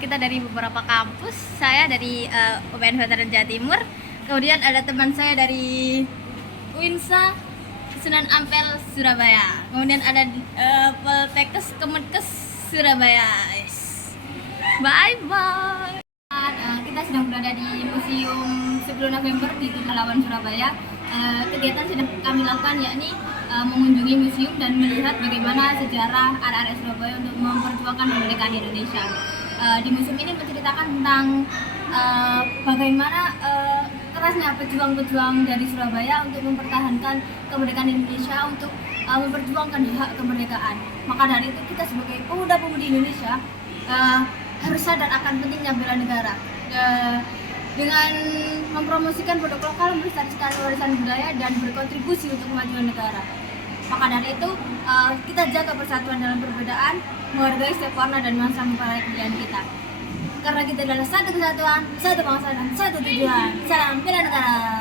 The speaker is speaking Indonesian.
kita dari beberapa kampus. Saya dari UPN Veteran Jawa Timur. Kemudian ada teman saya dari UINSA Sunan Ampel Surabaya. Kemudian ada Poltekkes Kemenkes Surabaya. Yes. Bye bye. Kita sedang berada di Museum 10 November di Pahlawan Surabaya. Kegiatan sedang kami lakukan yakni mengunjungi museum dan melihat bagaimana sejarah arek-arek Surabaya untuk memperjuangkan kemerdekaan Indonesia. Di museum ini menceritakan tentang bagaimana kerasnya pejuang-pejuang dari Surabaya untuk mempertahankan kemerdekaan Indonesia, untuk memperjuangkan hak kemerdekaan. Maka dari itu kita sebagai pemuda-pemudi Indonesia harus sadar akan pentingnya bela negara. Dengan mempromosikan produk lokal, melestarikan warisan budaya, dan berkontribusi untuk kemajuan negara. Maka dari itu, kita jaga persatuan dalam perbedaan, menghargai setiap warna dan nuansa mempelai kebudayaan kita. Karena kita adalah satu kesatuan, satu bangsa, dan satu tujuan. Salam bela negara!